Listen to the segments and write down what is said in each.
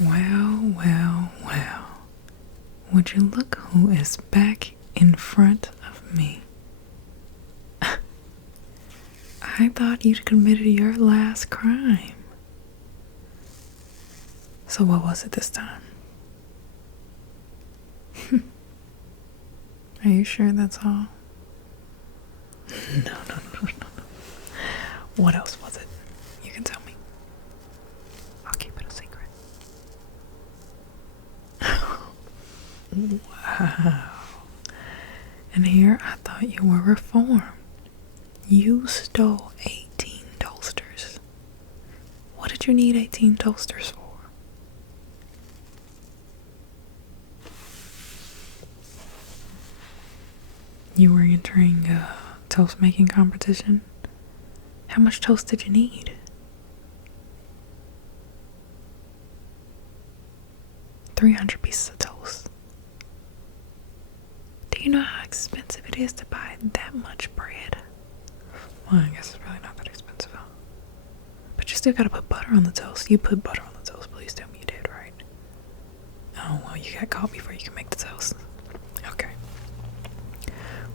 Well, well, well. Would you look who is back in front of me? I thought you'd committed your last crime. So what was it this time? Are you sure that's all? No. What else was it? You can tell me. I'll keep it a secret. Wow. And here I thought you were reformed. You stole 18 toasters. What did you need 18 toasters for? You were entering a toast making competition? How much toast did you need? 300 pieces of toast. Do you know how expensive it is to buy that much bread? Well, I guess it's really not that expensive, huh? But you still gotta put butter on the toast. You put butter on the toast. Please tell me you did, right? Oh, well, you got caught before you can make the toast. Okay.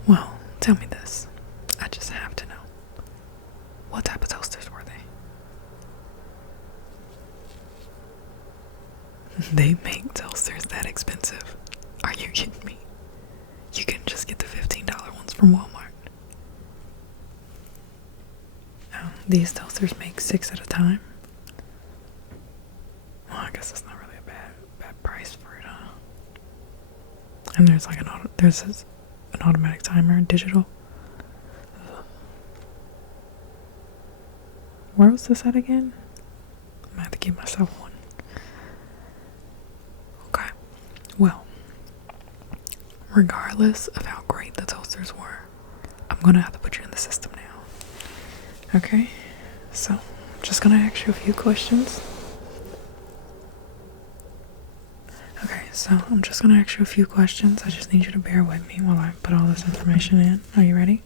Well, tell me this. I just have to know. What type of toasters were they? They make toasters that expensive. Are you kidding me? You can just get the $15 ones from Walmart. Oh, these toasters make 6 at a time. Well, I guess that's not really a bad price for it, huh? And there's like an automatic timer, digital. Ugh. Where was this at again? I'm gonna have to give myself one. Okay. Well, regardless of how great the toasters were, I'm gonna have to put you in the system now. Okay? So, I'm just gonna ask you a few questions. I just need you to bear with me while I put all this information in. Are you ready?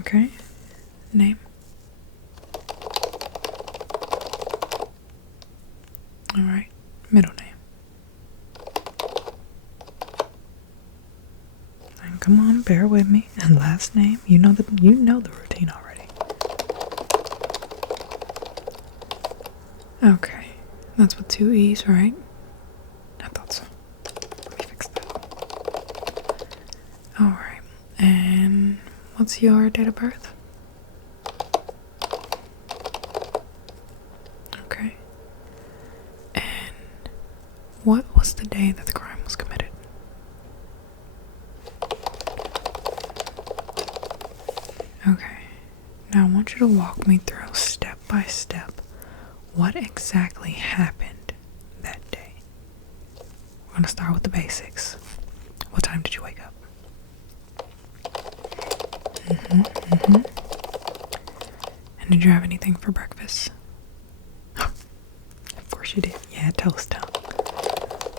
Okay. Name? Alright. Middle name. And come on, bear with me. And last name? You know the routine already. Okay. That's with 2 E's, right? I thought so. Let me fix that. Alright. And what's your date of birth? Okay. And what was the day that the crime was committed? Okay. Now I want you to walk me through step by step what exactly happened that day. We're gonna start with the basics. What time did you wake up? And did you have anything for breakfast? Of course you did. You had toast, huh?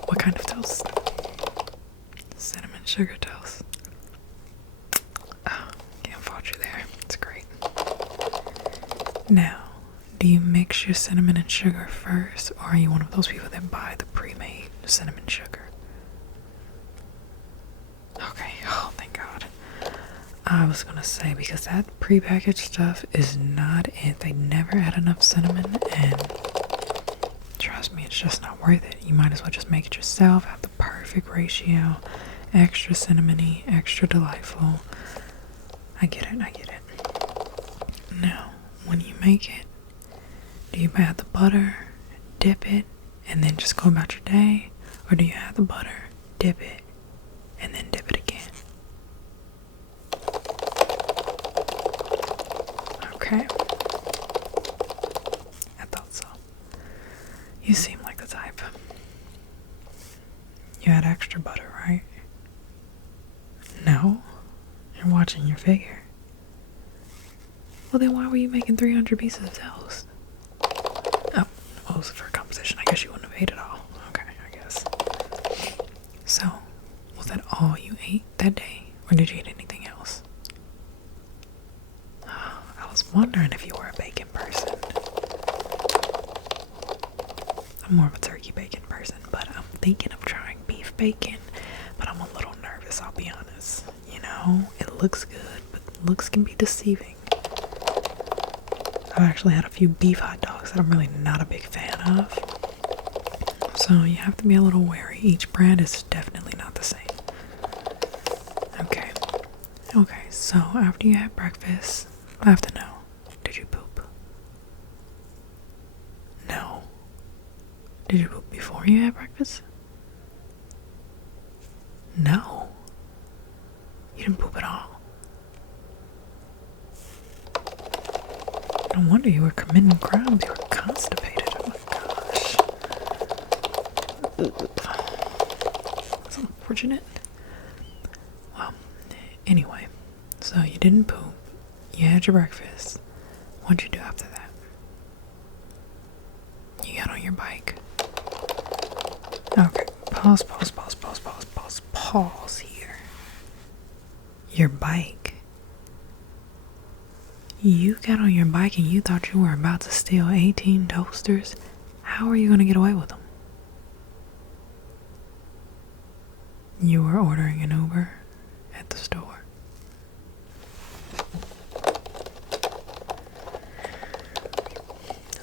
What kind of toast? Cinnamon sugar toast. Oh, can't fault you there. It's great. Now, do you mix your cinnamon and sugar first, or are you one of those people that buy the pre-made cinnamon sugar? Okay, oh, thank God. I was gonna say, because that pre-packaged stuff is not it. They never add enough cinnamon, and trust me, it's just not worth it. You might as well just make it yourself, have the perfect ratio, extra cinnamony, extra delightful. I get it. Now, when you make it, do you add the butter, dip it, and then just go about your day? Or do you add the butter, dip it, and then dip it again? Okay. I thought so. You seem like the type. You had extra butter, right? No? You're watching your figure. Well, then why were you making 300 pieces of toast? Oh, well, it was for a competition. I guess you wouldn't have ate it all. Okay, I guess. So, was that all you ate that day? Or did you eat anything else? I was wondering if you were a bacon person. I'm more of a turkey bacon person, but I'm thinking of trying beef bacon, but I'm a little nervous, I'll be honest. You know, it looks good, but looks can be deceiving. I've actually had a few beef hot dogs that I'm really not a big fan of. So you have to be a little wary. Each brand is definitely not the same. Okay. Okay, so after you had breakfast, I have to know. Did you poop? No. Did you poop before you had breakfast? No. You didn't poop at all. No wonder you were committing crimes. You were constipated. Oh my gosh. That's unfortunate. Well, anyway, so you didn't poop. You had your breakfast. What'd you do after that? You got on your bike. Okay, pause here. Your bike. You got on your bike and you thought you were about to steal 18 toasters? How are you going to get away with them? You were ordering an Uber at the store.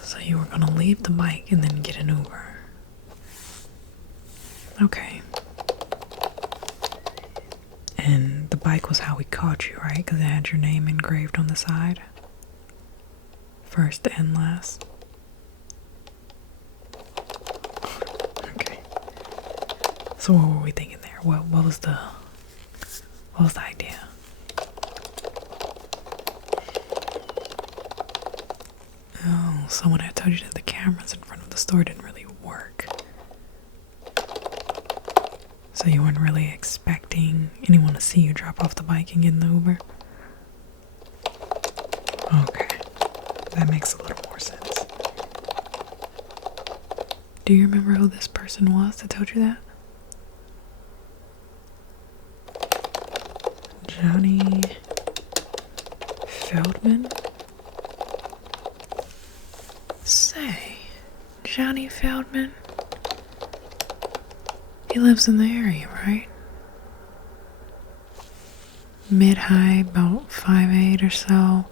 So you were going to leave the bike and then get an Uber. Okay. And the bike was how we caught you, right? Because it had your name engraved on the side. First and last. Okay. So what were we thinking there? What was the idea? Oh, someone had told you that the cameras in front of the store didn't really work. So you weren't really expecting anyone to see you drop off the bike and get in the Uber? Okay. That makes a little more sense. Do you remember who this person was that told you that? Johnny Feldman? Say, Johnny Feldman? He lives in the area, right? Mid-high, about 5'8" or so.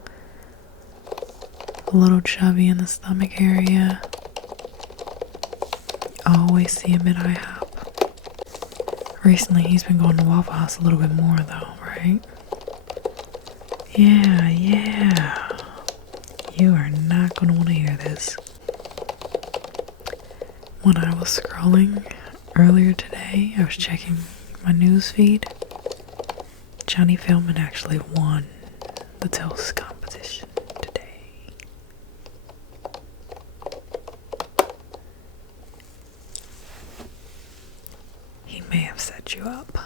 A little chubby in the stomach area. Always see him at IHOP. Recently, he's been going to Waffle House a little bit more, though, right? Yeah. You are not going to want to hear this. When I was scrolling earlier today, I was checking my news feed. Johnny Feldman actually won the toast competition today. He may have set you up.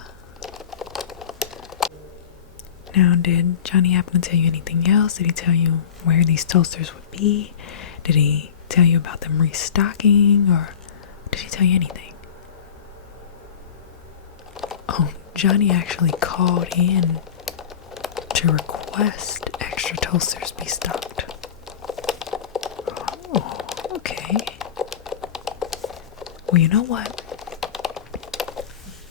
Now, did Johnny happen to tell you anything else? Did he tell you where these toasters would be? Did he tell you about them restocking, or did he tell you anything? Oh, Johnny actually called in to request extra toasters be stocked. Oh, okay. Well, you know what?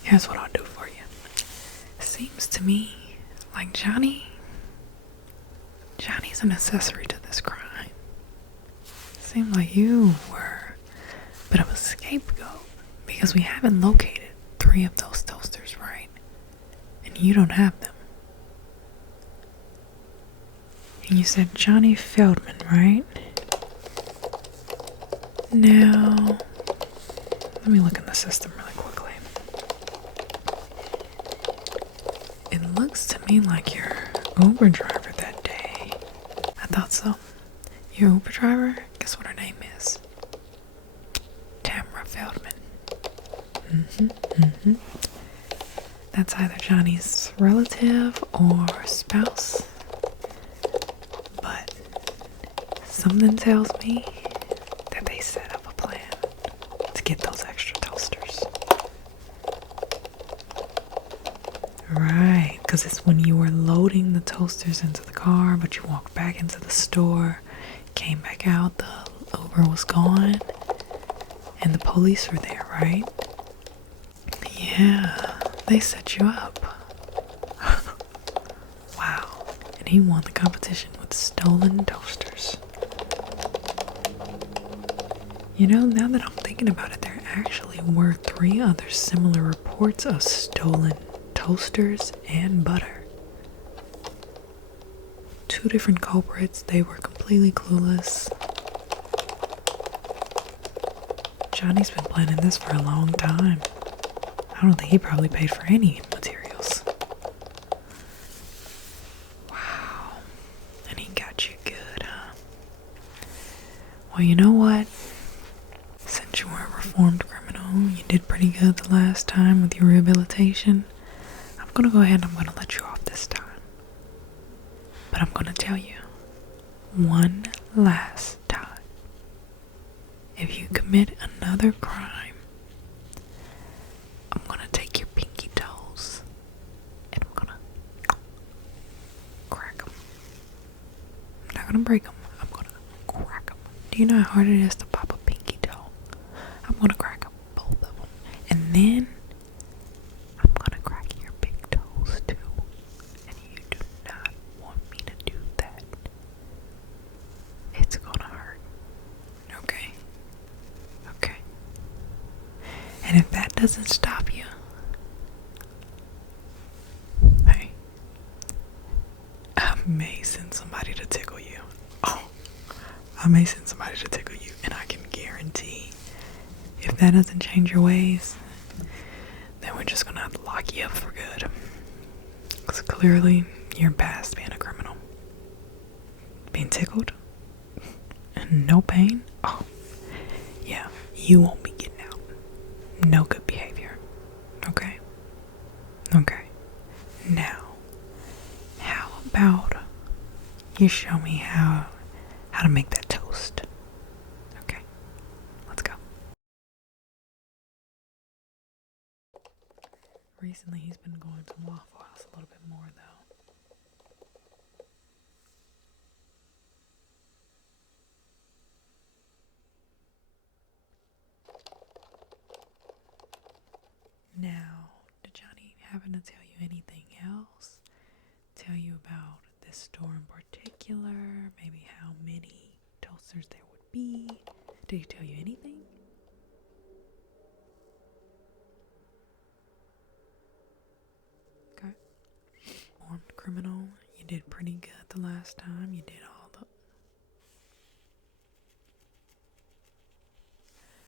Here's what I'll do for you. Seems to me like Johnny's an accessory to this crime. Seemed like you were a bit of a scapegoat because we haven't located 3 of those toasters, right? And you don't have them. And you said Johnny Feldman, right? Now, let me look in the system really quickly. It looks to me like your Uber driver that day. I thought so. Your Uber driver? Guess what her name is? Tamara Feldman. That's either Johnny's relative or spouse. But something tells me that they set up a plan to get those extra toasters. Right, because it's when you were loading the toasters into the car, but you walked back into the store, came back out, the Uber was gone, And the police were there, right? Yeah, they set you up. Wow. And he won the competition with stolen toasters. You know, now that I'm thinking about it, there actually were 3 other similar reports of stolen toasters and butter. 2 different culprits, they were completely clueless. Johnny's been planning this for a long time. I don't think he probably paid for any materials. Wow. And he got you good, huh? Well, you know what? Since you were a reformed criminal, you did pretty good the last time with your rehabilitation. I'm gonna go ahead and I'm gonna let you off this time. But I'm gonna tell you, one last time. If you commit another crime, I'm gonna take your pinky toes and I'm gonna crack them. I'm not gonna break them, I'm gonna crack them. Do you know how hard it is to pop a pinky toe? I'm gonna crack them, both of them. And then, I'm gonna crack your big toes too. And you do not want me to do that. It's gonna hurt. Okay? Okay. And if that doesn't stop you, hey, I may send somebody to tickle you. Oh, I may send somebody to tickle you, and I can guarantee if that doesn't change your ways, then we're just gonna have to lock you up for good. Because clearly, you're past being a criminal. Being tickled and no pain? Oh, yeah, you won't be getting out. No good behavior. Okay? Okay. Now, how about you show me how to make that toast? Okay, let's go. Recently, he's been going to Waffle House a little bit more, though. Now, did Johnny happen to tell you anything else? Tell you about this store in particular? Maybe how many toasters there would be? Did he tell you anything? Okay. Armed criminal, you did pretty good the last time. You did